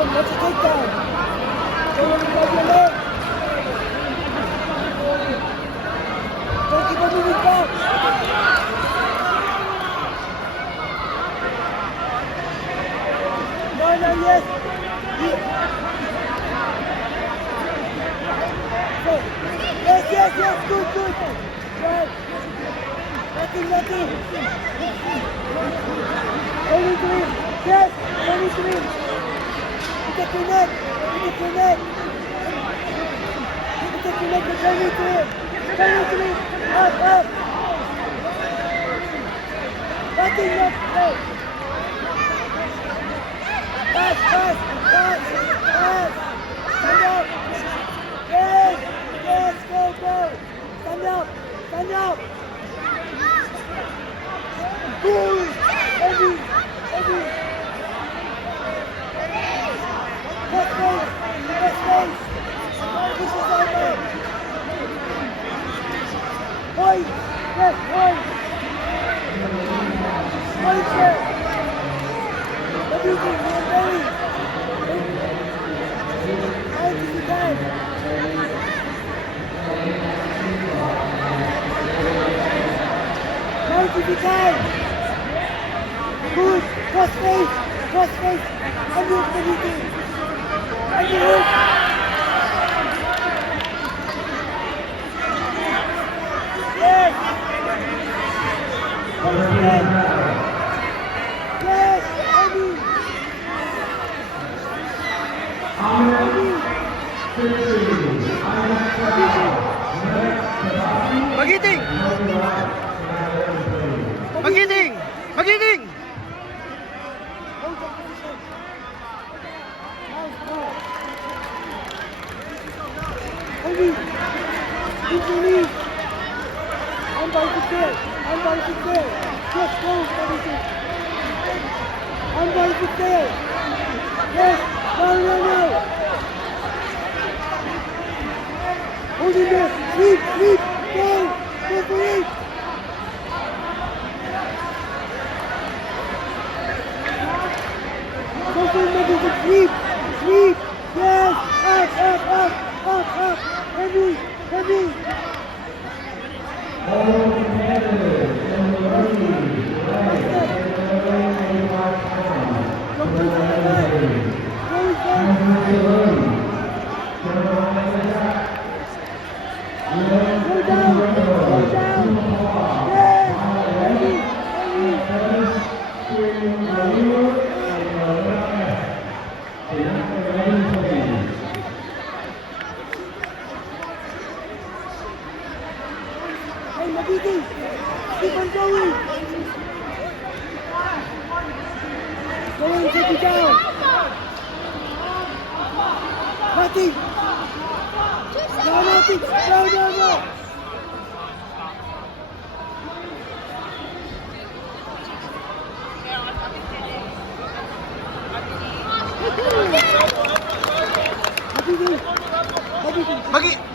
takedown. What's a takedown? Don't above your leg. Don't keep on moving back. No, yes. Yes, good. Right. Nothing. Only three. Yes, only three. Look at your neck. Look at your neck, and turn into him. Up. Nothing left. No. Pass. Stand up. Yes, go. Stand up. Good. Heavy. Left face. Push his elbow. Point. Yes, point. Point there. Everything, you're belly. Out if you can. Out if you can. Good. Cross face. And look everything. And you hook. Yes. Yes. Magiting! Heavy. Easily. I'm by the tail. Just go, everything. I'm by the tail. Yes. No. Holding there. Sleep. Go for it. Sleep. Yes. Up. Heavy. Go down. Yes. Heavy. Hey, Magigi, keep on going. Go in, take it down. Nothing. No. Magigi.